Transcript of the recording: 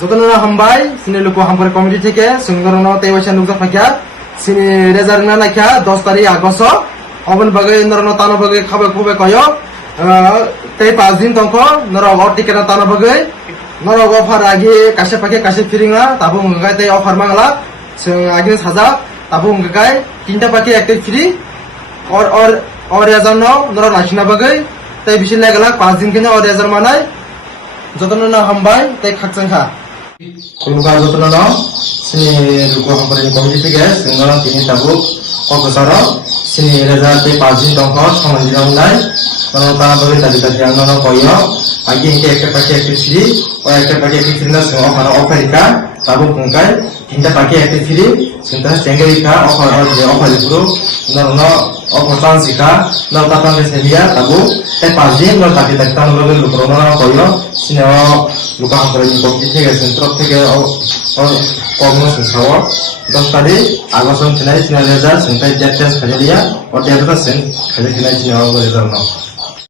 যতনা হামবাই সিনে লোক হামপারে কমিটি থেকে সুন্দরন তেবাইসা নুকজা ফাকিয়া সিনে রেজার না নাখিয়া 10 তারিখ আগস্ট অবন বাগে নরন তানো বাগে খাবে খুবে কয় তাই 5 দিন তঙ্ক নর অর টিকেট তানো বাগে নর অফার আগে কাছে পাকে কাছে ফিরিংলা তাবো গায় তাই অফার মাংলা আগে সাজা তাবো গায় তিনটা পাকে একটা ফ্রি और রেজার ন নর নাসিনা বাগে তাই বিশিল লাগলা 5 দিন কেন और রেজার মানাই যতনা না হামবাই তাই খাকচাংখা खुलुमबा जतन न सिनि रुको हमपरे कमिटि থেকে सिंगल তিনি তাবো অফিসার सिनि रेजा ते 5 दिन দঙ্ক সময় দিলাম কোন তানা বলে তালিকা জানান কইয় আগে ইনকে একটা পাকে একটা ফ্রি ও একটা পাকে একটা ফ্রি না অফার অফারিকা তাবো কোনকাই তিনটা পাকে একটা ফ্রি সিনতা চেঙ্গরিকা অফার অফার পুরো ন অফার সিকা ন তাতান সেলিয়া তাবো তাই 5 দিন ন তাকে তান লগে লুকরনা কইয় সিনি luka hamperin kopi থেকে সেন্ট্রাল থেকে কর্ম সংস্থাও 10 তারিখ আগস্ট চিনাই চিনাই রেজাল্ট সেন্টার ডেট টেস্ট খালি দিয়া ও ডেট সেন্ট খালি চিনাই চিনাই রেজাল্ট